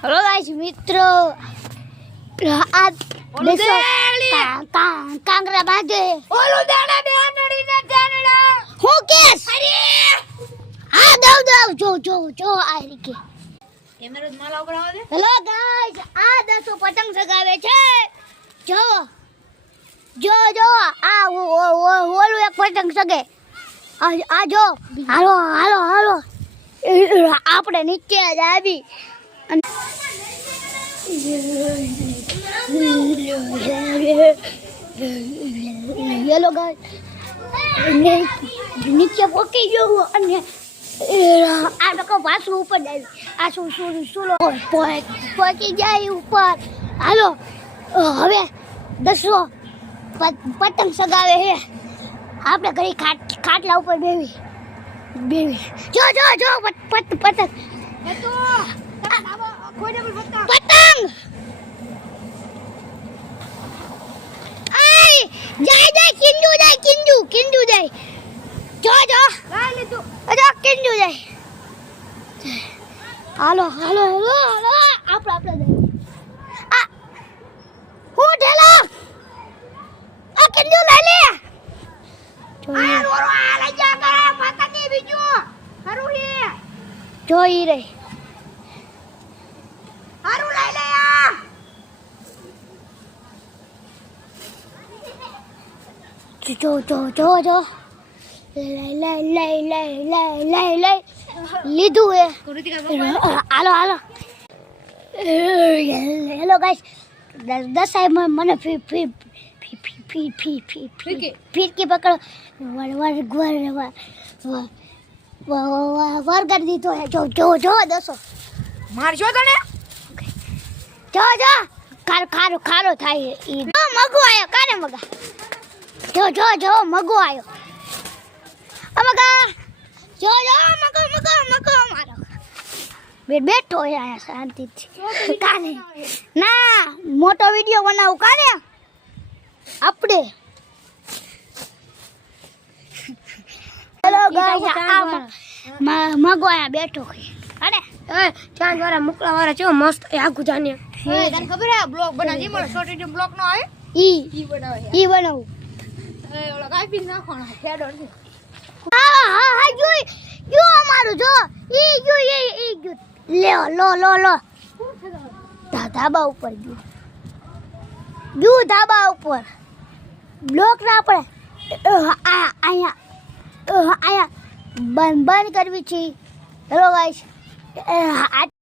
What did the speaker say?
hello guys मित्रों आज देखो कांगरा बांधे ઓલું દાણા બે આંધળીને જાનડા હું કેસ અરે હા દઉં જો જો જો આ રીતે કેમેરો જ માલા ઉપર આવે હેલો ગાઈસ આ દસો પતંગ સગાવે છે જો જો જો આ ઓલું એક પતંગ સગે આ જો હાલો હાલો હાલો આપણે નીચે જ આવી યેલો ગાય નીચે પોકી ગયો અને આ લોકો પાછું ઉપર જાય આ શું પોકી જાય ઉપર હાલો હવે 10 પતંગ સગાવે છે આપણે ઘરે ખાટલા ઉપર બેવી જો જો જો પતંગ એ તો કોઈ ડબલ પતંગ પતંગ આય જાય કિંજુ જાય જો જો લઈ લીધું અરે કિંજુ જાય હાલો આપણે આ હું ઢેલો આ કિંજુ લઈ લે આ રોરો આ લઈ જા કરે પતંગ ની બીજું હારું હે જોઈ રે હારું લઈ લે આ જો લઈ લીધું હે હાલો હેલો ગાઈસ દસાઈ મને ફીરકી પકડો વર કરી દીધો હે જો દસો મારશો તને જો ખારો થાય ઈ મગો આયો કાને મગા જો મગો આયો મગા જો મગો મારો બેઠો હે આયા શાંતિથી કાને ના મોટો વિડિયો બનાવું કાને આપણે હેલો ગાઈસ મગો આયા બેઠો હે અરે ચાંદ વાળા મુકલા વાળા છે મસ્ત આગુ જાને તને ખબર હે બ્લોગ બનાવી મને શોર્ટ વિડિયો બ્લોગ નો આવે ઈ બનાવું એ ઓલા કાપી નાખવાનો ફેડો નથી હા જો અમારું જો ઈ જો લો ધાબા ઉપર ગયું ધાબા ઉપર બ્લોક ના પડે અહીંયા બંધ કરવી છે હેલો ગાઈસ